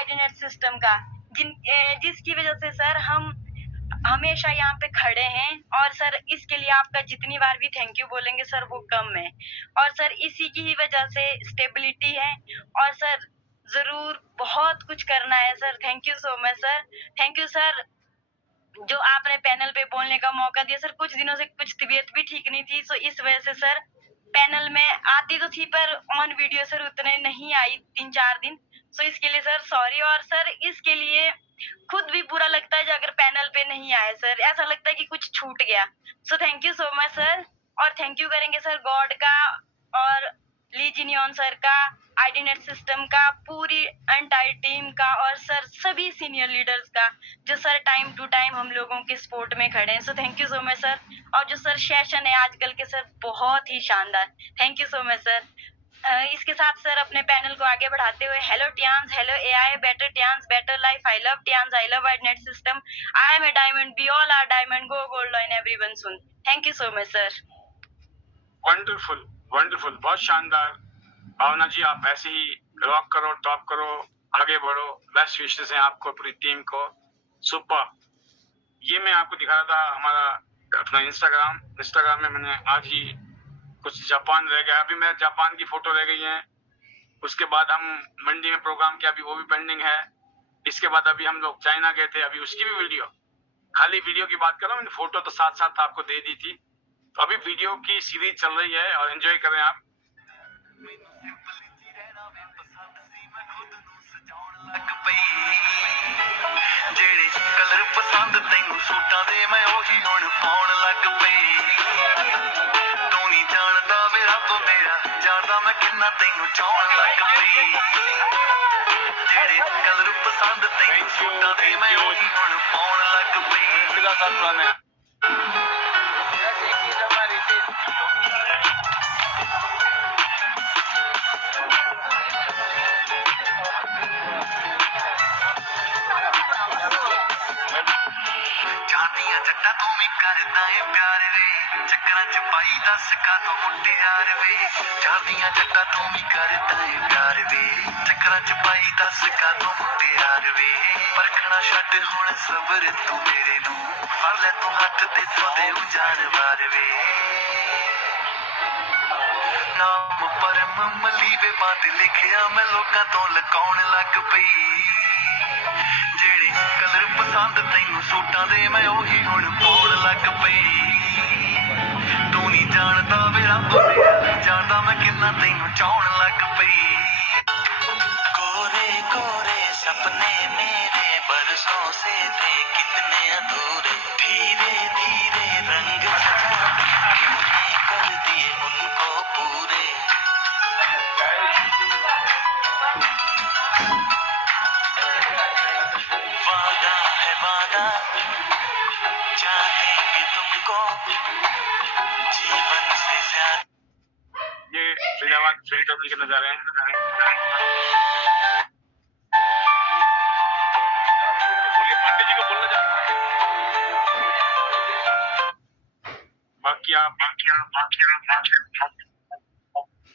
आईडीनेट system का, जिसकी वजह से सर हम हमेशा यहाँ पे खड़े हैं। और सर इसके लिए आपका जितनी बार भी थैंक यू बोलेंगे सर वो कम है। और सर इसी की ही वजह से स्टेबिलिटी है। और सर जरूर बहुत कुछ करना है sir. Thank you so much sir. Thank you sir जो आपने पैनल पे बोलने का मौका दिया सर। कुछ दिनों से कुछ तबीयत भी ठीक नहीं थी, सो इस वजह से सर पैनल में आती तो थी पर ऑन वीडियो सर उतने नहीं आई 3-4 दिन। सो इसके लिए सर सॉरी। और सर इसके लिए खुद भी बुरा लगता है जो अगर पैनल पे नहीं आए सर, ऐसा लगता है कि कुछ छूट गया। So thank you so much sir. और थैंक यू करेंगे सर गॉड का और ली जिनियन सर का, आईडीनेट सिस्टम का, पूरी एंटायर टीम का और सर सभी सीनियर लीडर्स का जो सर टाइम टू टाइम हम लोगों के सपोर्ट में खड़े हैं। So thank you so much sir. और जो सर सेशन है आजकल के सर बहुत ही शानदार। Thank you so much sir. इसके साथ सर अपने पैनल को आगे बढ़ाते हुए hello Tiens, hello AI, better Tiens, better life, I love Tiens, I love ordinate system, I am a diamond, we all are diamond, go gold line everyone soon. Thank you so much sir. Wonderful wonderful, बहुत शानदार। भावना जी आप ऐसे ही rock करो, top करो, आगे बढ़ो। Best wishes हैं आपको, पूरी टीम को। सुपर। ये मैं आपको दिखा रहा था हमारा अपना इंस्टाग्राम में मैंने आज ही कुछ जापान रह गया, अभी मेरा जापान की फोटो रह गई है। उसके बाद हम मंडी में प्रोग्राम किया, अभी वो भी पेंडिंग है। इसके बाद अभी हम लोग चाइना गए थे, अभी उसकी भी वीडियो, खाली वीडियो की बात कर रहा हूँ, मैंने फोटो तो साथ साथ आपको दे दी थी। तो अभी वीडियो की सीरीज चल रही है और एंजॉय करें आप। जेड़े कलर पसंद तैनू सूटां दे मैं ओही हुण पाउण लग पई। तू नहीं जानदा वे रब मेरा, जानदा मैं किन्ना तैनू चाहण लग पई। जेड़े कलर पसंद तैनू सूटां दे मैं ओही हुण पाउण लग पई। किदा साल पुराना है। जट्टा तू भी करदा है प्यार वे, चक्करां च पाई दस का तो मुटियार वे। चांदियां जट्टा तू भी करदा है प्यार वे, चक्करां च पाई दस का तो मुटियार वे। परखना छड्ड हुण सबर तू मेरे नू, फड़ ले तू हत्थ ते तो दे जानवर वे। नाम परम मली वे बात लिखिया मैं लोकां तो लकाउण लग पई। जेड़े कलर पसंद तैनू सूटां दे मैं ओही हुण पाउण लग पई। तू नहीं जानदा वे रब मेरा, जानदा मैं किन्ना तैनू चाहण लग पई। कोरे कोरे सपने मेरे बरसों से थे कितने अधूरे, धीरे धीरे रंग तूने कर दिए उनको पूरे। वादा है वादा, चाहेंगे तुमको जीवन से ज्यादा। ये फरीदाबाद फिल्टर के नजारे हैं। पांडे जी को बोलना चाहते बाकी आप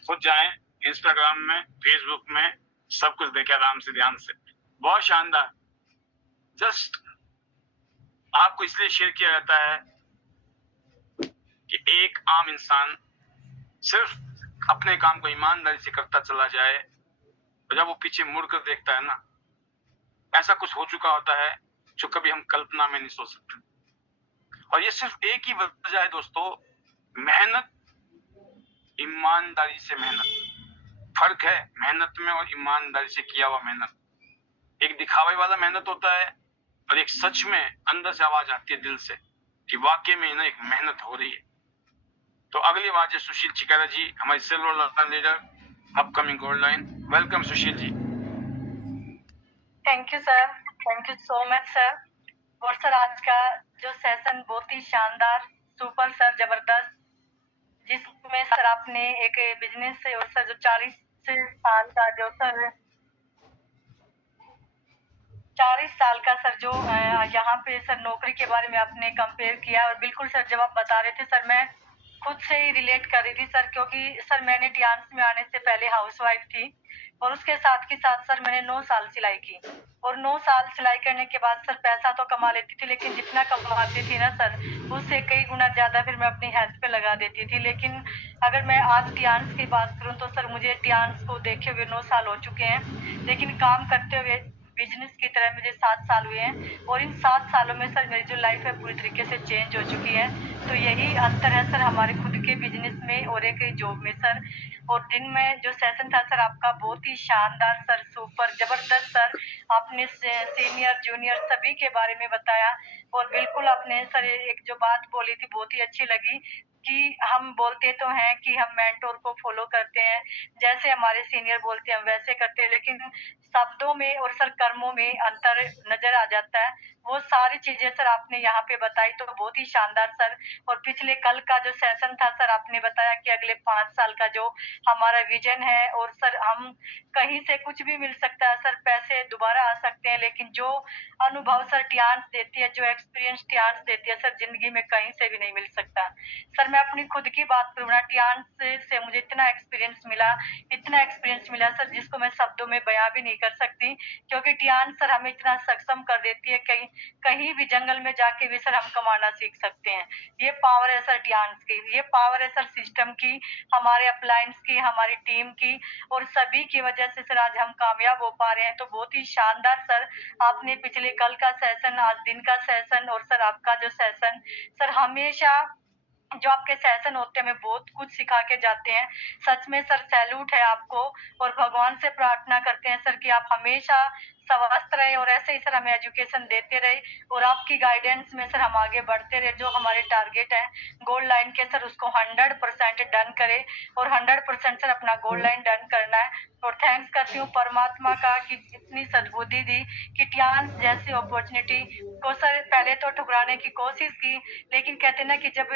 खुद जाएं इंस्टाग्राम में, फेसबुक में, सब कुछ देखें आराम से, ध्यान से। बहुत शानदार। जस्ट आपको इसलिए शेयर किया जाता है कि एक आम इंसान सिर्फ अपने काम को ईमानदारी से करता चला जाए, और जब वो पीछे मुड़कर देखता है ना, ऐसा कुछ हो चुका होता है जो कभी हम कल्पना में नहीं सोच सकते। और ये सिर्फ एक ही वजह है दोस्तों, मेहनत, ईमानदारी से मेहनत। फर्क है मेहनत में और ईमानदारी से किया हुआ मेहनत। एक दिखावे वाला मेहनत होता है और एक सच में अंदर से आवाज आती है दिल से कि वाकई में ना एक मेहनत हो रही है। तो अगली बात है सुशील चिकारा जी, हमारे silver leader, upcoming gold line. Welcome Sushil ji. Thank you sir, thank you so much sir. और सर आज का जो सेशन बहुत ही शानदार, सुपर सर, जबरदस्त, जिसमें सर आपने एक बिजनेस से और सर जो 40 साल का जो सर 40 साल का सर जो यहाँ पे सर नौकरी के बारे में आपने कंपेयर किया। और बिल्कुल सर जब आप बता रहे थे सर मैं खुद से ही रिलेट कर रही थी सर, क्योंकि सर मैंने टियान्स में आने से पहले हाउसवाइफ थी और उसके साथ के साथ सर मैंने 9 साल सिलाई की और 9 साल सिलाई करने के बाद सर पैसा तो कमा लेती थी, लेकिन जितना कमाती थी ना सर, उससे कई गुना ज़्यादा फिर मैं अपनी हेल्थ पे लगा देती थी। लेकिन अगर मैं आज टियान्स की बात करूँ तो सर मुझे टियान्स को देखे हुए 9 साल हो चुके हैं, लेकिन काम करते हुए बिजनेस की तरह मुझे 7 साल हुए हैं और इन 7 सालों में सर मेरी जो लाइफ है पूरी तरीके से चेंज हो चुकी है। तो यही अंतर है सर हमारे खुद के बिजनेस में और एक जॉब में सर। और दिन में जो सेशन था सर आपका बहुत ही शानदार सर, सुपर जबरदस्त सर। आपने सीनियर जूनियर सभी के बारे में बताया और बिल्कुल आपने सर एक जो बात बोली थी बहुत ही अच्छी लगी कि हम बोलते तो हैं कि हम मेंटोर को फॉलो करते हैं, जैसे हमारे सीनियर बोलते हैं हम वैसे करते हैं, लेकिन शब्दों में और सर कर्मों में अंतर नजर आ जाता है। वो सारी चीजें सर आपने यहाँ पे बताई तो बहुत ही शानदार सर। और पिछले कल का जो सेशन था सर आपने बताया कि अगले 5 साल का जो हमारा विजन है और सर हम कहीं से कुछ भी मिल सकता है सर, पैसे दोबारा आ सकते हैं, लेकिन जो अनुभव सर टियान्स देती है, जो एक्सपीरियंस टियान्स देती है सर, जिंदगी में कहीं से भी नहीं मिल सकता। सर मैं अपनी खुद की बात करूँ ना, टियान्स से मुझे इतना एक्सपीरियंस मिला सर, जिसको मैं शब्दों में बयां भी नहीं कर सकती, क्योंकि टियान्स सर हमें इतना सक्षम कर देती है, कहीं कहीं भी जंगल में जाके भी सर हम कमाना सीख सकते हैं। ये पावर है सर टियान्स की, ये पावर है सर सिस्टम की, हमारे अप्लायंस की, हमारी टीम की और सभी की वजह से सर आज हम कामयाब हो पा रहे हैं। तो बहुत ही शानदार सर आपने पिछले कल का सेशन, आज दिन का सेशन और सर आपका जो सेशन सर, हमेशा जो आपके सेशन होते हैं हमें बहुत कुछ सिखा के जाते हैं। सच में सर सैल्यूट है आपको और भगवान से प्रार्थना करते हैं सर कि आप हमेशा स्वस्थ रहे और ऐसे ही सर हमें एजुकेशन देते रहे और आपकी गाइडेंस में सर हम आगे बढ़ते रहे। जो हमारे टारगेट है गोल लाइन के सर, उसको 100% डन करें और 100% सर अपना गोल लाइन डन करना है। और थैंक्स करती हूँ परमात्मा का कि इतनी सद्बुद्धि दी कि टियान्स जैसी अपॉर्चुनिटी को सर पहले तो ठुकराने की कोशिश की, लेकिन कहते ना कि जब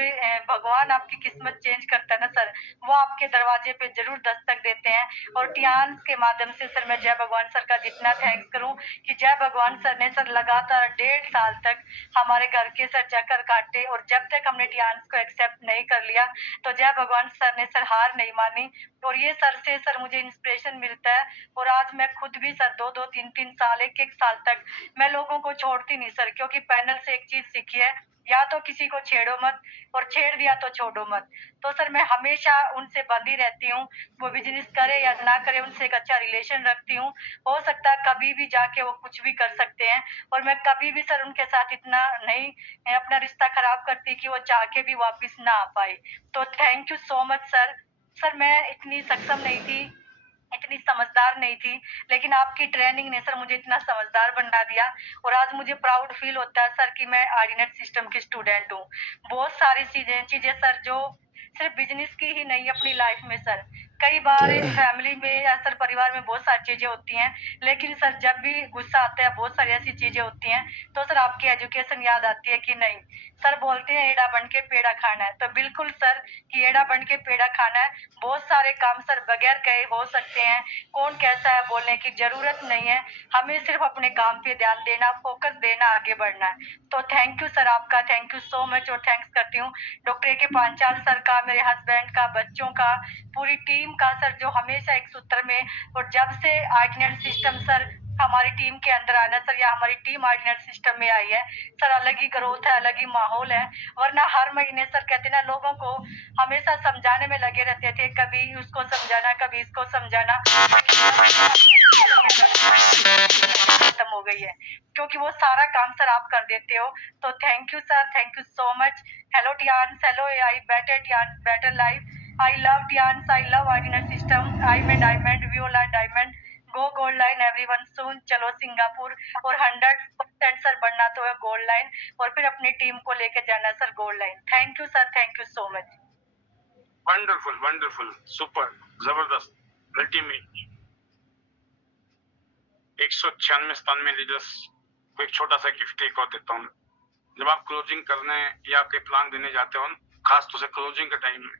भगवान आपकी किस्मत चेंज करता है ना सर, वो आपके दरवाजे पे जरूर दस्तक देते हैं। और टियान्स के माध्यम से सर मैं जय भगवान सर का जितना थैंक्स करूं कि जय भगवान सर ने सर लगातार 1.5 साल तक हमारे घर के सर चक्कर काटे और जब तक हमने टियान्स को एक्सेप्ट नहीं कर लिया तो जय भगवान सर ने सर हार नहीं मानी और ये सर से सर मुझे इंस्पिरेशन मिलता है। और आज मैं खुद भी सर 2-2, 3-3 साल, 1-1 साल तक मैं लोगों को छोड़ती नहीं सर, क्योंकि पैनल से एक चीज सीखी है, या तो किसी को छेड़ो मत और छेड़ दिया तो छोड़ो मत। तो सर मैं हमेशा उनसे बंधी रहती हूँ, वो बिजनेस करे या ना करे उनसे एक अच्छा रिलेशन रखती हूँ। हो सकता है कभी भी जाके वो कुछ भी कर सकते हैं और मैं कभी भी सर उनके साथ इतना नहीं अपना रिश्ता खराब करती कि वो चाह के भी वापिस ना आ पाए। तो thank you so much sir. Sir मैं इतनी सक्षम नहीं थी, इतनी समझदार नहीं थी, लेकिन आपकी ट्रेनिंग ने सर मुझे इतना समझदार बना दिया और आज मुझे प्राउड फील होता है सर कि मैं आईनेट सिस्टम की स्टूडेंट हूँ। बहुत सारी चीजें सर जो सिर्फ बिजनेस की ही नहीं, अपनी लाइफ में सर कई बार फैमिली में या सर परिवार में बहुत सारी चीजें होती हैं, लेकिन सर जब भी गुस्सा आता है बहुत सारी ऐसी चीजें होती हैं तो सर आपकी एजुकेशन याद आती है कि नहीं। सर बोलते हैं एड़ा बन के पेड़ा खाना है, तो बिल्कुल सर कि एड़ा बन के पेड़ा खाना है। बहुत सारे काम सर बगैर कहे हो सकते हैं, कौन कैसा है बोलने की जरूरत नहीं है, हमें सिर्फ अपने काम पे ध्यान देना, फोकस देना, आगे बढ़ना है। तो थैंक यू सर आपका, थैंक यू सो मच। और थैंक्स करती हूँ डॉक्टर AK पांचाल सर का, मेरे हस्बैंड का, बच्चों का, पूरी टीम का सर, जो हमेशा एक सूत्र में और जब से आर्डिनेट सिस्टम सर हमारी टीम के अंदर आना सर, या हमारी टीम आर्डिनेट सिस्टम में आई है सर, अलग ही ग्रोथ है, अलग ही माहौल है। वरना हर महीने सर कहते ना लोगों को हमेशा समझाने में लगे रहते थे, कभी उसको समझाना, कभी इसको समझाना, खत्म हो गई है क्योंकि वो सारा काम सर आप कर देते हो। तो thank you sir, thank you so much. Hello Tiens, hello I better Tiens, better life. I love Tiens, I love ordinate system, I am diamond, we all diamond, go gold line everyone soon, चलो Singapore. और 100% sir बनना तो है gold line और फिर अपनी team को लेके जाना sir gold line. Thank you sir, thank you so much. Wonderful wonderful, super, जबरदस्त, अल्टीमेट। 196 लीडर्स को एक छोटा सा गिफ्ट एक और देता हूँ। जब आप क्लोजिंग करने या कोई प्लान देने जाते हो, खास तौर से क्लोजिंग का टाइम में,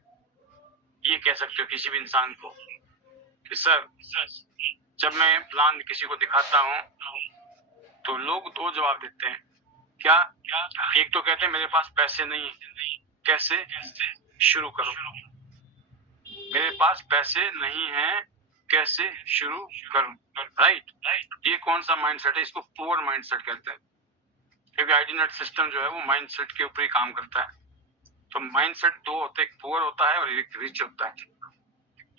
ये कह सकते हो किसी भी इंसान को कि सर, जब मैं प्लान किसी को दिखाता हूँ तो लोग दो जवाब देते हैं। क्या? एक तो कहते हैं मेरे पास पैसे नहीं है। कैसे? शुरू करो। मेरे पास पैसे नहीं हैं, कैसे शुरू करूं? राइट, ये कौन सा माइंडसेट है? इसको पुअर माइंडसेट कहते हैं, क्योंकि आईडीनेट सिस्टम जो है वो माइंडसेट के ऊपर ही काम करता है। तो माइंडसेट दो होते हैं, एक पुअर होता है और एक रिच होता है।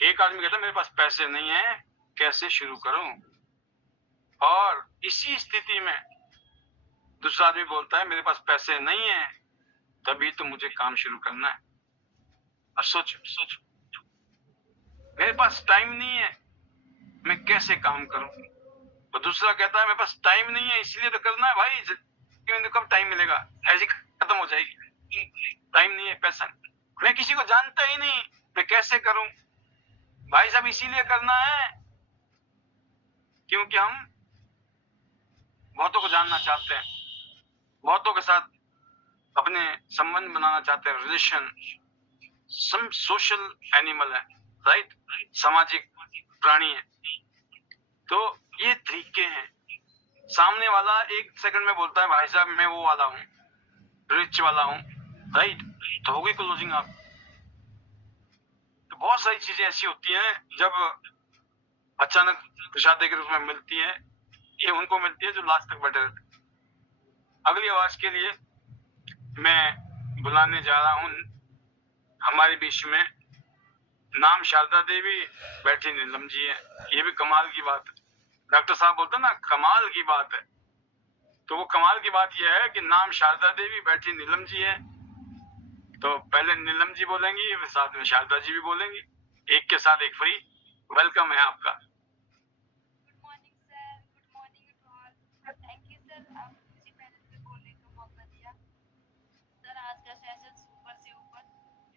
एक आदमी कहता है मेरे पास पैसे नहीं है, कैसे शुरू करूं? और इसी स्थिति में दूसरा आदमी बोलता है मेरे पास पैसे नहीं है, तभी तो मुझे काम शुरू करना है। और सोच, मेरे पास टाइम नहीं है, मैं कैसे काम करूं? तो दूसरा कहता है मेरे पास टाइम नहीं है, इसलिए तो करना है भाई, कब टाइम मिलेगा, ऐसी खत्म हो जाएगी। टाइम नहीं है, पैसा नहीं, मैं किसी को जानता ही नहीं, मैं कैसे करूं? भाई साहब इसीलिए करना है क्योंकि हम बहुतों को जानना चाहते हैं, बहुतों के साथ अपने संबंध बनाना चाहते हैं, रिलेशन। सम सोशल एनिमल है, राइट, सामाजिक प्राणी है। तो ये तरीके हैं। सामने वाला एक सेकंड में बोलता है भाई साहब मैं वो वाला हूँ, रिच वाला हूँ, राइट, तो हो गई क्लोजिंग आप। तो बहुत सारी चीजें ऐसी होती हैं जब अचानक प्रसाद के रूप में मिलती है, ये उनको मिलती है जो लास्ट तक बैठे रहते। अगली आवाज के लिए मैं बुलाने जा रहा हूँ हमारे बीच में, नाम शारदा देवी, बैठी नीलम जी है। ये भी कमाल की बात है, डॉक्टर साहब बोलते हैं ना कमाल की बात है, तो वो कमाल की बात यह है कि नाम शारदा देवी, बैठी नीलम जी है। तो पहले नीलम जी बोलेंगी, साथ में शारदा जी भी बोलेंगी, एक के साथ एक फ्री। वेलकम है आपका। Good morning sir, good morning to all. Thank you sir, आपने मुझे पैनल पे बोलने का मौका दिया। सर आज का सेशन सुपर से ऊपर,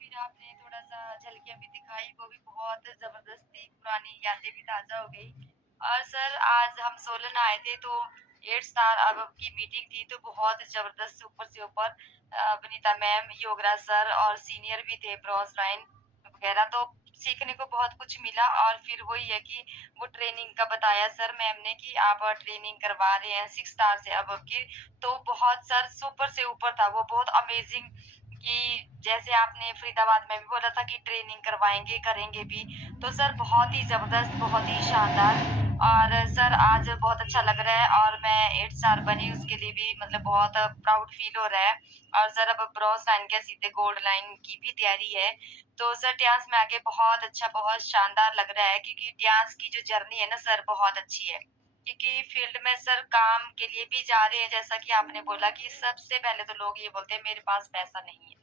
फिर आपने थोड़ा सा झलकियां भी दिखाई, वो भी बहुत जबरदस्त थी, पुरानी यादें भी ताजा हो गई। और सर आज हम सोलन आए थे तो 8 स्टार अब की मीटिंग थी, तो बहुत जबरदस्त सुपर से ऊपर वनीता मैम, योगराज सर और सीनियर भी थे, ब्रॉन्ज लाइन वगैरह, तो सीखने को बहुत कुछ मिला। और फिर वही है कि वो ट्रेनिंग का बताया सर मैम ने कि आप ट्रेनिंग करवा रहे हैं 6 स्टार से अब की, तो बहुत सर सुपर से ऊपर था वो, बहुत अमेजिंग। कि जैसे आपने फरीदाबाद में भी बोला था कि ट्रेनिंग करवाएंगे, करेंगे भी, तो सर बहुत ही जबरदस्त, बहुत ही शानदार। और सर आज बहुत अच्छा लग रहा है और मैं 8 स्टार बनी, उसके लिए भी मतलब बहुत प्राउड फील हो रहा है। और सर अब ब्रॉन्ज लाइन के सीधे गोल्ड लाइन की भी तैयारी है। तो सर ट्यास में आके बहुत अच्छा, बहुत शानदार लग रहा है, क्योंकि ट्यास की जो जर्नी है ना सर बहुत अच्छी है। क्योंकि फील्ड में सर काम के लिए भी जा रहे हैं, जैसा कि आपने बोला कि सबसे पहले तो लोग ये बोलते हैं मेरे पास पैसा नहीं है।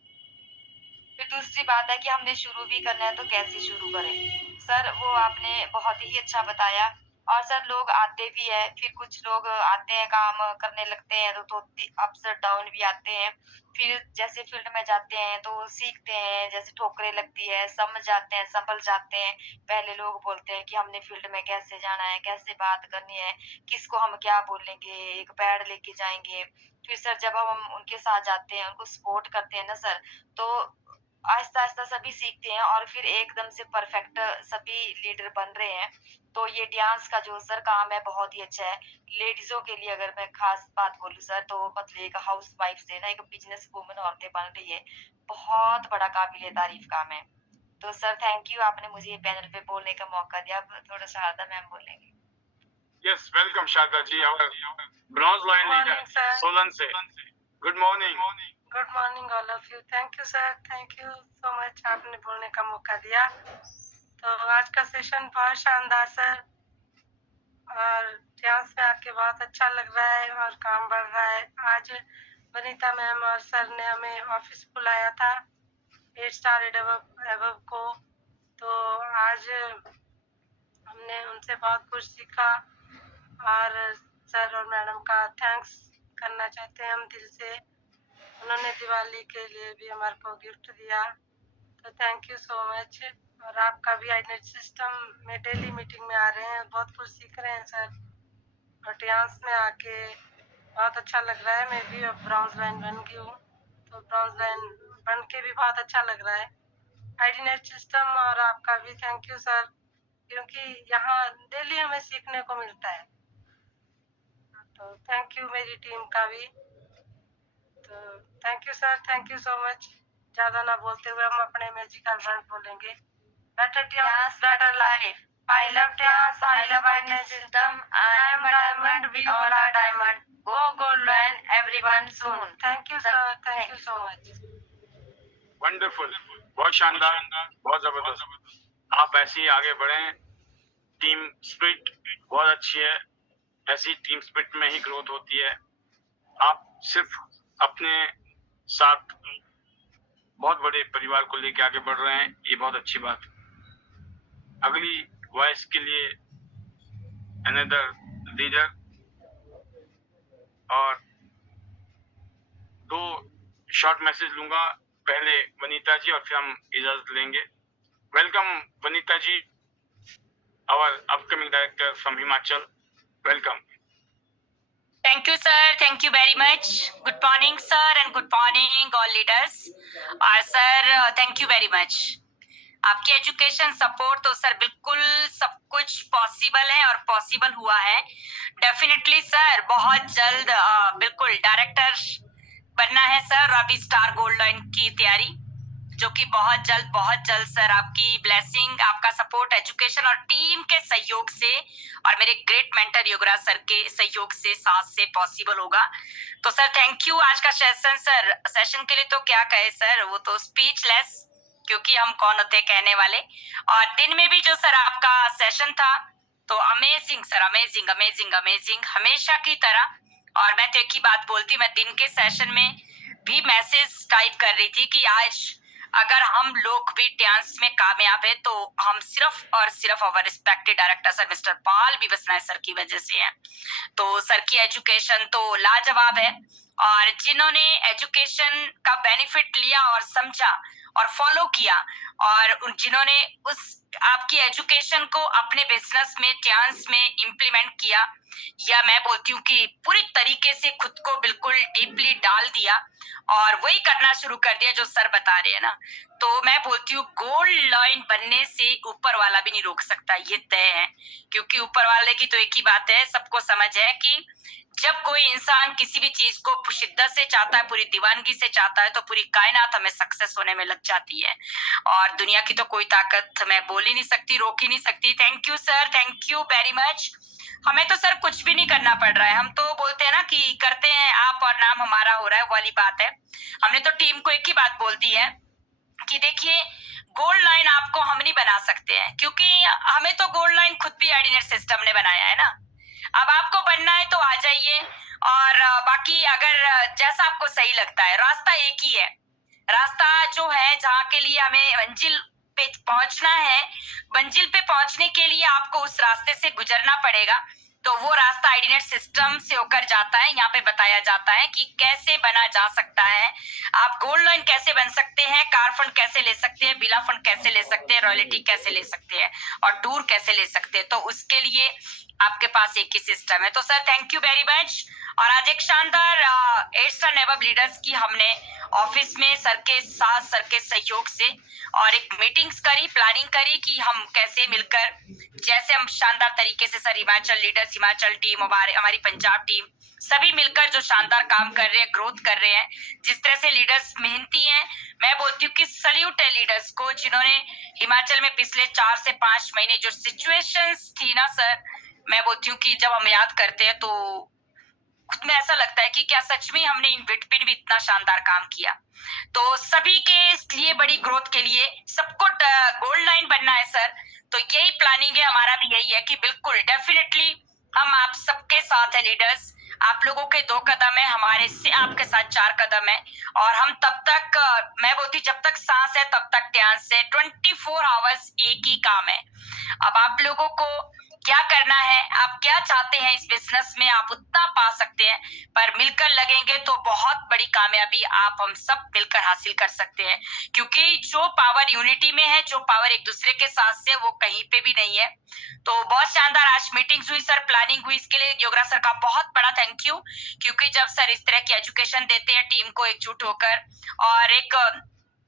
फिर दूसरी बात है कि हमने शुरू भी करना है तो कैसे शुरू करें, सर वो आपने बहुत ही अच्छा बताया। और सर लोग आते भी है, फिर कुछ लोग आते हैं काम करने लगते हैं तो अप्स डाउन भी आते हैं, फिर जैसे फील्ड में जाते हैं तो सीखते हैं, जैसे ठोकरें लगती है, समझ जाते हैं, संभल जाते हैं। पहले लोग बोलते हैं कि हमने फील्ड में कैसे जाना है, कैसे बात करनी है, किसको हम क्या बोलेंगे, एक पैड लेके जाएंगे। फिर सर जब हम उनके साथ जाते हैं, उनको सपोर्ट करते हैं ना सर, तो आहिस्ता आहिस्ता सभी सीखते हैं और फिर एकदम से परफेक्ट सभी लीडर बन रहे हैं। तो ये डांस का जो सर काम है बहुत ही अच्छा है। लेडीजों के लिए अगर मैं खास बात बोलूँ सर, तो मतलब एक हाउस वाइफ से ना एक बिजनेस वुमन औरतें बन रही है, बहुत बड़ा काबिल तारीफ काम है। तो सर थैंक यू, आपने मुझे ये पैनल पे बोलने का मौका दिया। अब थोड़ा शारदा मैम बोलेंगे। यस, वेलकम शारदा जी, और ब्रॉन्ज लाइन लीडर सोलन से। Good morning. Good morning all of you. Thank you sir, thank you so much, आपने बोलने का मौका दिया। तो आज का सेशन बहुत शानदार सर, और डांस में आके बहुत अच्छा लग रहा है और काम बढ़ रहा है। आज वनीता मैम और सर ने हमें ऑफिस बुलाया था 8 स्टार एबव को, तो आज हमने उनसे बहुत कुछ सीखा। और सर और मैडम का थैंक्स करना चाहते हैं हम दिल से। उन्होंने दिवाली के लिए भी हमारे को गिफ्ट दिया, तो थैंक यू सो मच। और आपका भी आईनेट सिस्टम में डेली मीटिंग में आ रहे हैं, बहुत कुछ सीख रहे हैं सर। और डांस में आके बहुत अच्छा लग रहा है। मैं भी अब ब्रॉन्ज लाइन बन गई हूँ, तो ब्रॉन्ज लाइन बन के भी बहुत अच्छा लग रहा है। आईडीनेट सिस्टम और आपका भी थैंक यू सर, क्योंकि यहाँ डेली हमें सीखने को मिलता है। तो थैंक यू मेरी टीम का भी। तो thank you sir, thank you so much. ज्यादा ना बोलते हुए हम अपने म्यूजिकल वर्ड बोलेंगे। Better Dance, tunes, better better life. I love dance, I love our system. I am a diamond, we all are diamond. Go gold line, everyone soon. Thank you, sir. Thank you so much. Wonderful, बहुत शानदार, बहुत जबरदस्त। आप ऐसे ही आगे बढ़ें। Team spirit बहुत अच्छी है, ऐसी टीम स्पिरिट में ही ग्रोथ होती है। आप सिर्फ अपने साथ बहुत बड़े परिवार को लेके आगे बढ़ रहे हैं, ये बहुत अच्छी बात है। अगली वॉइस के लिए अनदर लीडर और 2 शॉर्ट मैसेज लूंगा, पहले वनीता जी और फिर हम इजाजत लेंगे। Welcome Vanita ji, our upcoming director from Himachal. Welcome. Thank you, sir. Thank you very much. Good morning, sir, and good morning, all leaders. और sir, thank you very much. आपकी एजुकेशन सपोर्ट तो सर बिल्कुल सब कुछ पॉसिबल है और possible हुआ है। डेफिनेटली सर, बहुत जल्द बिल्कुल डायरेक्टर बनना है सर, और अभी स्टार गोल्ड लाइन की तैयारी, जो कि बहुत जल्द सर आपकी ब्लेसिंग, आपका सपोर्ट, एजुकेशन और टीम के सहयोग से और मेरे ग्रेट मेंटर योगराज सर के सहयोग से, साथ से पॉसिबल होगा। तो सर थैंक यू। आज का सेशन के लिए तो क्या कहे सर, वो तो स्पीचलेस, क्योंकि हम कौन होते कहने वाले। और दिन में भी जो सर आपका सेशन था तो अमेजिंग सर, अमेजिंग हमेशा की तरह। और मैं तो एक ही बात बोलती, मैं दिन के सेशन में भी मैसेज टाइप कर रही थी कि आज अगर हम लोग भी डांस में कामयाब है तो हम सिर्फ और सिर्फ अवर रिस्पेक्टेड डायरेक्टर सर मिस्टर पाल भी बसनाए सर की वजह से है। तो सर की एजुकेशन तो लाजवाब है, और जिन्होंने एजुकेशन का बेनिफिट लिया और समझा और फॉलो किया, और जिन्होंने उस आपकी एजुकेशन को अपने बिजनेस में, डांस में इम्प्लीमेंट किया, या मैं बोलती हूँ कि पूरी तरीके से खुद को बिल्कुल डीपली डाल दिया और वही करना शुरू कर दिया जो सर बता रहे हैं ना, तो मैं बोलती हूँ गोल्ड लाइन बनने से ऊपर वाला भी नहीं रोक सकता, ये तय है। क्योंकि ऊपर वाले की तो एक ही बात है, सबको समझ है कि जब कोई इंसान किसी भी चीज को शिद्दत से चाहता है, पूरी दीवानगी से चाहता है, तो पूरी कायनात हमें सक्सेस होने में लग जाती है। और दुनिया की तो कोई ताकत मैं बोल ही नहीं सकती, रोक ही नहीं सकती। Thank you sir, thank you very much. हमें तो सर कुछ भी नहीं करना पड़ रहा है, हम तो बोलते हैं ना कि करते हैं आप और नाम हमारा हो रहा है, वाली बात है। हमने तो टीम को एक ही बात बोल दी है कि देखिए, गोल्ड लाइन आपको हम नहीं बना सकते हैं, क्योंकि हमें तो गोल्ड लाइन खुद भी ऑर्डिनेट सिस्टम ने बनाया है ना। अब आपको बनना है तो आ जाइए, और बाकी अगर जैसा आपको सही लगता है, रास्ता एक ही है। रास्ता जो है जहाँ के लिए हमें मंजिल पे पहुंचना है, मंजिल पे पहुंचने के लिए आपको उस रास्ते से गुजरना पड़ेगा। तो वो रास्ता आईडीनेट सिस्टम से होकर जाता है। यहाँ पे बताया जाता है कि कैसे बना जा सकता है, आप गोल्ड लोन कैसे बन सकते हैं, कार फंड कैसे ले सकते हैं, बिला फंड कैसे ले सकते हैं, रॉयल्टी कैसे ले सकते हैं, और टूर कैसे ले सकते हैं। तो उसके लिए आपके पास एक ही सिस्टम है। तो sir thank you very much. और आज एक शानदार 8 स्टार नेबल लीडर्स की हमने ऑफिस में सर के साथ, सर के सहयोग से और एक मीटिंग्स करी, प्लानिंग करी कि हम कैसे मिलकर, जैसे हम शानदार तरीके से sir Himachal leaders, Himachal team, हमारी पंजाब टीम, सभी मिलकर जो शानदार काम कर रहे हैं, ग्रोथ कर रहे हैं, जिस तरह से लीडर्स मेहनती हैं, मैं बोलती हूँ कि सल्यूट है लीडर्स को, जिन्होंने हिमाचल में पिछले 4 से 5 महीने जो सिचुएशंस थी ना सर, मैं बोलती हूँ कि जब हम याद करते हैं तो खुद में ऐसा लगता है कि क्या सच में हमने इन बिटवीन भी इतना शानदार काम किया। तो सभी के लिए बड़ी ग्रोथ के लिए सबको गोल्ड लाइन बनना है सर। तो यही प्लानिंग है, हमारा भी यही है कि बिल्कुल डेफिनेटली हम आप सबके साथ है लीडर्स। आप लोगों के 2 कदम है, हमारे से आपके साथ 4 कदम है, और हम तब तक मैं बोलती जब तक सांस है तब तक ध्यान से 24 आवर्स एक ही काम है। अब आप लोगों को क्या करना है, आप क्या चाहते हैं इस बिजनेस में, आप उतना पा सकते हैं, पर मिलकर लगेंगे तो बहुत बड़ी कामयाबी आप हम सब मिलकर हासिल कर सकते हैं। क्योंकि जो पावर यूनिटी में है, जो पावर एक दूसरे के साथ से, वो कहीं पे भी नहीं है। तो बहुत शानदार आज मीटिंग्स हुई सर, प्लानिंग हुई, इसके लिए योगराज सर का बहुत बड़ा थैंक यू। क्योंकि जब सर इस तरह की एजुकेशन देते हैं टीम को एकजुट होकर, और एक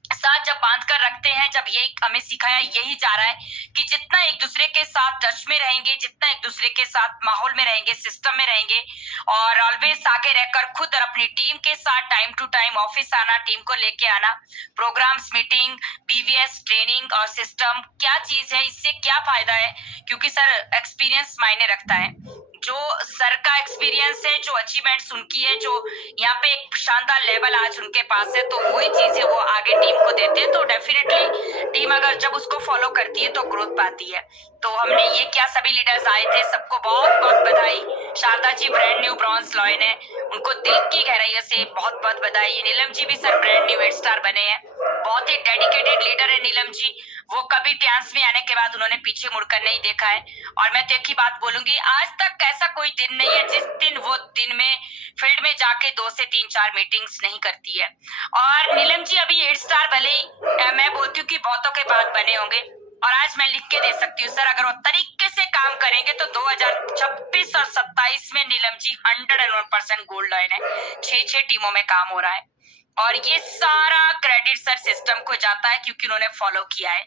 साथ जब बांध कर रखते हैं, जब ये हमें सिखाया यही जा रहा है कि जितना एक दूसरे के साथ टच में रहेंगे, जितना एक दूसरे के साथ माहौल में रहेंगे, सिस्टम में रहेंगे, और ऑलवेज आगे रहकर खुद और अपनी टीम के साथ टाइम टू टाइम ऑफिस आना, टीम को लेके आना, प्रोग्राम्स, मीटिंग, बीवीएस ट्रेनिंग और सिस्टम क्या चीज है, इससे क्या फायदा है, क्योंकि सर एक्सपीरियंस मायने रखता है। जो सर का एक्सपीरियंस है, जो अचीवमेंट्स उनकी है, जो यहाँ पे एक शानदार लेवल आज उनके पास है, तो वही चीजें वो आगे टीम को देते हैं। तो डेफिनेटली टीम अगर जब उसको फॉलो करती है तो ग्रोथ पाती है। तो हमने ये क्या, सभी लीडर्स आए थे, सबको बहुत बहुत बधाई। Sharda ji brand new bronze lion है, उनको दिल की गहराइयों से बहुत बहुत बधाई। नीलम जी भी सर ब्रांड न्यू 8 स्टार बने हैं, बहुत ही डेडिकेटेड लीडर है नीलम जी। वो कभी डांस में आने के बाद उन्होंने पीछे मुड़कर नहीं देखा है। और मैं तो एक ही बात बोलूंगी, आज तक ऐसा कोई दिन नहीं है जिस दिन वो दिन में फील्ड में जाके 2 से 3-4 मीटिंग्स नहीं करती है। और नीलम जी अभी 8 स्टार भले ही मैं बोलती हूँ कि बहुतों के बाद बने होंगे, और आज मैं लिख के दे सकती हूँ सर, अगर वो तरीके से काम करेंगे तो 2026 और 27 में नीलम जी 101% गोल्ड लाइन है। 6 टीमों में काम हो रहा है, और ये सारा क्रेडिट सर सिस्टम को जाता है क्योंकि उन्होंने फॉलो किया है।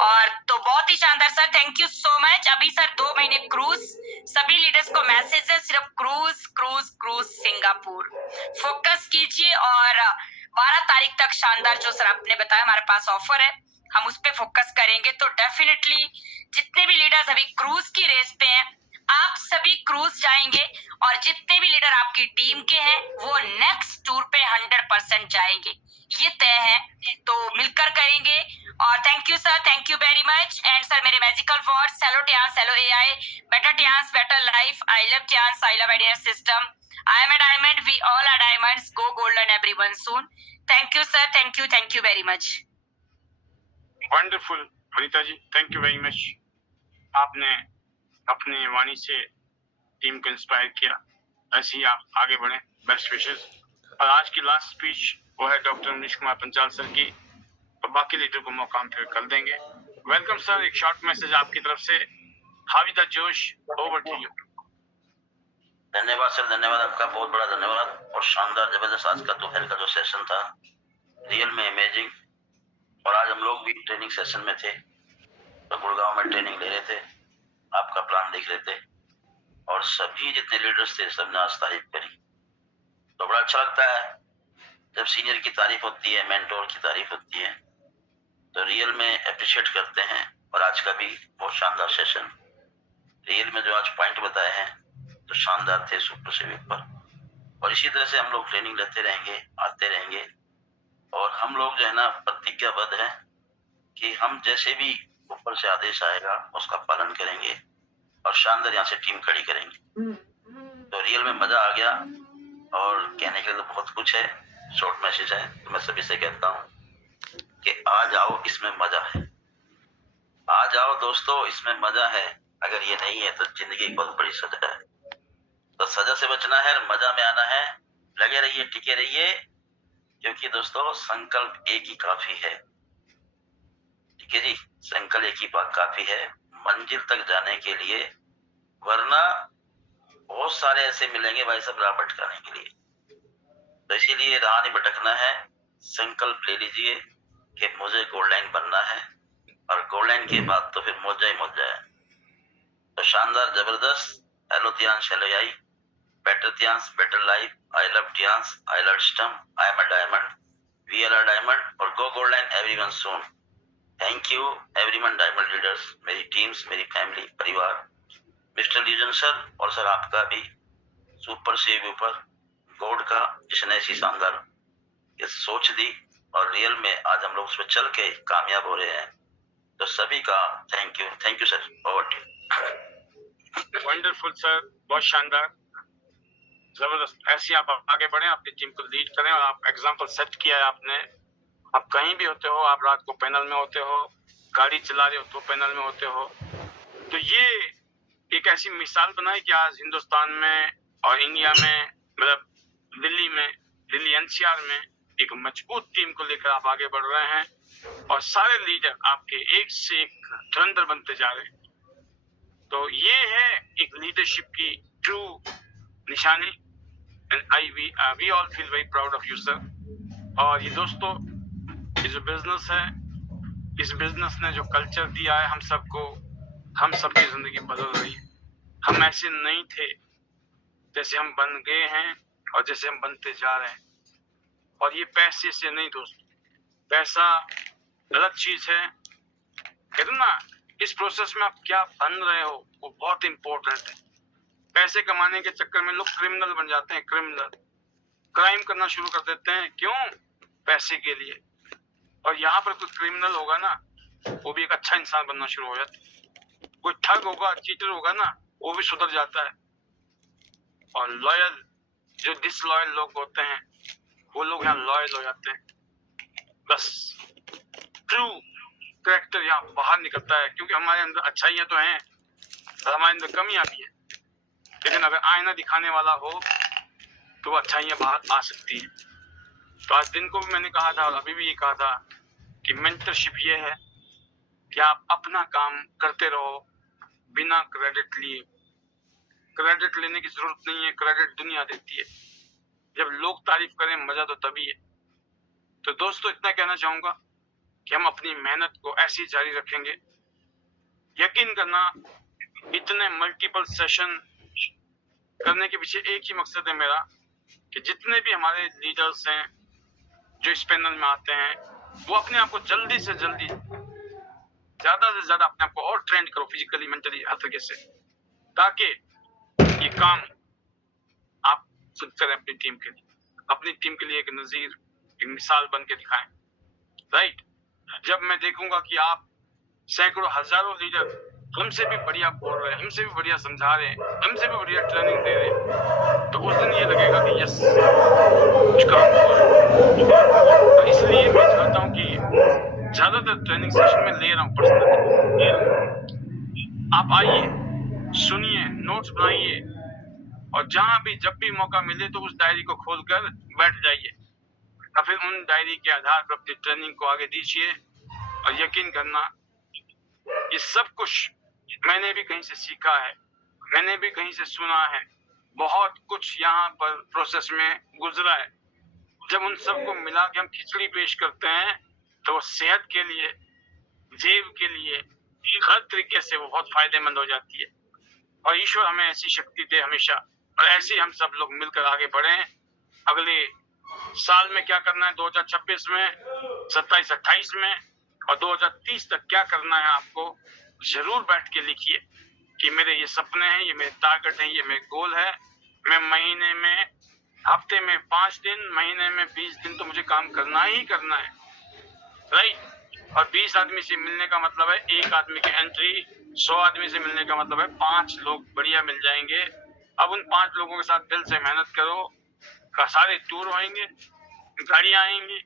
और तो बहुत ही शानदार sir, thank you so much. अभी सर 2 महीने क्रूज, सभी लीडर्स को मैसेज है, सिर्फ cruise cruise cruise Singapore focus कीजिए। और 12 तारीख तक शानदार जो सर आपने बताया हमारे पास ऑफर है, हम उस पे फोकस करेंगे। तो डेफिनेटली जितने भी लीडर्स अभी क्रूज की रेस पे हैं, आप सभी क्रूज जाएंगे, और जितने भी लीडर आपकी टीम के हैं वो नेक्स्ट टूर पे 100% जाएंगे, ये तय है। तो मिलकर करेंगे। और thank you sir, thank you very much. And sir मेरे magical words, hello Tiens, hello AI, better Tiens, better life, I love Tiens, I love idea system, I am a diamond, we all are diamonds, go golden everyone soon. Thank you sir, thank you very much. Wonderful Vanita ji, thank you very much. आपने अपनी वाणी से team को inspire किया, ऐसे ही आप आगे बढ़े। Best wishes. और आज की लास्ट स्पीच वो है डॉक्टर मनीष कुमार पंचाल सर की, और बाकी लीडर को मौका हम फिर कर देंगे। वेलकम सर, एक शॉर्ट मैसेज आपकी तरफ से। हावी द जोश, ओवर टू यू। धन्यवाद सर, धन्यवाद आपका, बहुत बड़ा धन्यवाद। और शानदार जबरदस्त आज का दोपहर का जो सेशन था, रियल में अमेजिंग। और आज हम लोग भी ट्रेनिंग सेशन में थे, तो गुड़गांव में ट्रेनिंग ले रहे थे, आपका प्लान देख रहे थे, और सभी जितने लीडर्स थे सबने आज तारीफ करी। तो बड़ा अच्छा लगता है जब सीनियर की तारीफ होती है, मेंटोर की तारीफ होती है, तो रियल में अप्रिशिएट करते हैं। और आज का भी बहुत शानदार सेशन, रियल में जो आज पॉइंट बताए हैं तो शानदार थे, सुपर से ऊपर। और इसी तरह से हम लोग ट्रेनिंग लेते रहेंगे, आते रहेंगे। और हम लोग जो है ना प्रतिज्ञाबद्ध है कि हम जैसे भी ऊपर से आदेश आएगा उसका पालन करेंगे, और शानदार यहाँ से टीम खड़ी करेंगे। तो रियल में मजा आ गया, और कहने के लिए तो बहुत कुछ है, शॉर्ट मैसेज है। तो मैं सभी से कहता हूँ कि आ जाओ, इसमें मजा है। आ जाओ दोस्तों, इसमें मजा है। अगर ये नहीं है तो जिंदगी एक बहुत बड़ी सजा है। तो सजा से बचना है, मजा में आना है। लगे रहिए, टिके रहिए, क्योंकि दोस्तों संकल्प एक ही काफी है। ठीक है जी, संकल्प एक ही बात काफी है मंजिल तक जाने के लिए, वरना बहुत सारे ऐसे मिलेंगे भाई सब राह भटकाने के लिए। तो इसीलिए राह नहीं भटकना है, संकल्प ले लीजिए कि मुझे गोल्ड लाइन बनना है, और गोल्ड लाइन के बाद तो फिर मौजा ही मौजा है। तो शानदार जबरदस्त, hello Tiens, hello I, better Tiens, better life, I love Tiens, I love system, I am a diamond, we are a diamond, और go gold line everyone soon. Thank you everyone, diamond leaders, मेरी teams, मेरी family, परिवार, mister लीजन sir, और sir आपका भी super से ऊपर गॉड का, जिसने ऐसी शानदार ये सोच दी, और रियल में आज हम लोग उस पर चल के कामयाब हो रहे हैं। तो सभी का thank you sir, over to you. Wonderful sir, बहुत शानदार, जबरदस्त। ऐसे आप आगे बढ़े, अपनी टीम को लीड करें, और आप एग्जांपल सेट किया है आपने। आप कहीं भी होते हो, आप रात को पैनल में होते हो, गाड़ी चला रहे हो तो पैनल में होते हो। तो ये एक ऐसी मिसाल बनाई कि आज हिंदुस्तान में और इंडिया में, मतलब दिल्ली एनसीआर में एक मजबूत टीम को लेकर आप आगे बढ़ रहे हैं, और सारे लीडर आपके एक से एक धुरंधर बनते जा रहे हैं। तो ये है एक लीडरशिप की ट्रू निशानी, and we all feel very proud of you sir. और ये दोस्तों, ये जो बिजनेस है, इस बिजनेस ने जो कल्चर दिया है हम सबको, हम सबकी जिंदगी बदल रही है। हम ऐसे नहीं थे जैसे हम बन गए हैं और जैसे हम बनते जा रहे हैं। और ये पैसे से नहीं दोस्तों, पैसा गलत चीज है। कहते ना, इस प्रोसेस में आप क्या बन रहे हो वो बहुत इंपॉर्टेंट है। पैसे कमाने के चक्कर में लोग क्रिमिनल बन जाते हैं, क्रिमिनल क्राइम करना शुरू कर देते हैं। क्यों? पैसे के लिए। और यहाँ पर कोई क्रिमिनल होगा ना, वो भी एक अच्छा इंसान बनना शुरू हो जाता है। कोई ठग होगा, चीटर होगा ना, वो भी सुधर जाता है। और लॉयल, जो डिसलॉयल लोग होते हैं, वो लोग यहाँ लॉयल हो जाते हैं। बस ट्रू कैरेक्टर यहाँ बाहर निकलता है, क्योंकि हमारे अंदर अच्छाइयाँ तो हैं और हमारे अंदर कमियां भी हैं। लेकिन अगर आईना दिखाने वाला हो तो वो अच्छाइयाँ बाहर आ सकती हैं। तो आज दिन को भी मैंने कहा था और अभी भी ये कहा था कि मेंटरशिप ये है कि आप अपना काम करते रहो बिना क्रेडिट लिए। क्रेडिट लेने की जरूरत नहीं है, क्रेडिट दुनिया देती है। जब लोग तारीफ करें मजा तो तभी है। तो दोस्तों इतना कहना चाहूंगा कि हम अपनी मेहनत को ऐसी जारी रखेंगे। यकीन करना, इतने मल्टीपल सेशन करने के पीछे एक ही मकसद है मेरा कि जितने भी हमारे लीडर्स हैं जो इस पैनल में आते हैं, वो अपने आप को जल्दी से जल्दी, ज्यादा से ज्यादा अपने आप को और ट्रेंड करो फिजिकली, मेंटली, हर तरीके से, ताकि ये काम आप खुद करें अपनी टीम के लिए, अपनी टीम के लिए एक नजीर, एक मिसाल बन के दिखाएं। राइट? जब मैं देखूंगा कि आप सैकड़ों हजारों लीडर हमसे भी बढ़िया बोल रहे हैं, हमसे भी बढ़िया समझा रहे हैं, हमसे भी बढ़िया ट्रेनिंग दे रहे हैं, तो उस दिन ये लगेगा कि यस, कुछ काम हुआ है। तो इसलिए मैं चाहता हूँ कि ज्यादातर ट्रेनिंग सेशन में ले रहा हूँ पर्सनली। आप आइए, सुनिए, नोट्स बनाइए और जहां भी जब भी मौका मिले तो उस डायरी को खोलकर बैठ जाइए और फिर उन डायरी के आधार पर अपनी ट्रेनिंग को आगे दीजिए। और यकीन करना, ये सब कुछ मैंने भी कहीं से सीखा है, मैंने भी कहीं से सुना है, बहुत कुछ यहाँ पर प्रोसेस में गुजरा है। जब उन सबको मिला के हम खिचड़ी पेश करते हैं तो वो सेहत के लिए, जेब के लिए, हर तरीके से वो बहुत फायदेमंद हो जाती है। और ईश्वर हमें ऐसी शक्ति दे हमेशा, और ऐसे ही हम सब लोग मिलकर आगे बढ़ें। अगले साल में क्या करना है, 2026 में, 27-28 में और 2030 तक क्या करना है, आपको जरूर बैठ के लिखिए कि मेरे ये सपने हैं, ये मेरे टारगेट हैं, ये मेरे गोल है। मैं महीने में, हफ्ते में 5 दिन, महीने में 20 दिन तो मुझे काम करना ही करना है। राइट? और 20 आदमी से मिलने का मतलब है एक आदमी की एंट्री, 100 आदमी से मिलने का मतलब है 5 लोग बढ़िया मिल जाएंगे। अब उन 5 लोगों के साथ दिल से मेहनत करो, सारे टूर होंगे, गाड़ियां आएंगी,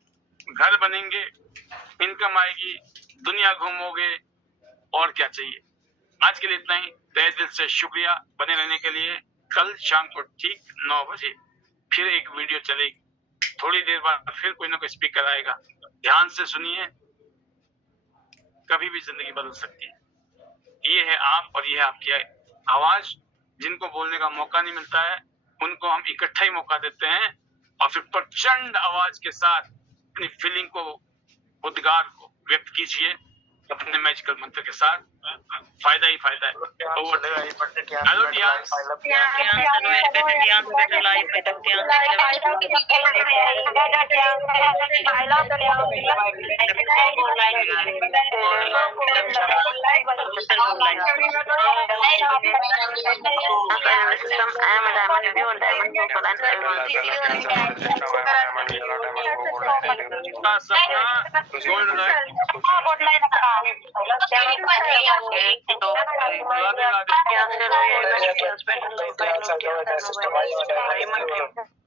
घर बनेंगे, इनकम आएगी, दुनिया घूमोगे, और क्या चाहिए। आज के लिए इतना ही। तहे दिल से शुक्रिया बने रहने के लिए। कल शाम को ठीक 9 बजे फिर एक वीडियो चलेगी। थोड़ी देर बाद फिर कोई ना कोई स्पीकर आएगा। ध्यान से सुनिए, कभी भी जिंदगी बदल सकती है। ये है आप और ये है आपकी आवाज। जिनको बोलने का मौका नहीं मिलता है उनको हम इकट्ठा ही मौका देते हैं और फिर प्रचंड आवाज के साथ अपनी फीलिंग को, उद्गार को व्यक्त कीजिए अपने मैजिकल मंत्र के साथ। फायदा ही फायदा है। हेलो ध्यान, System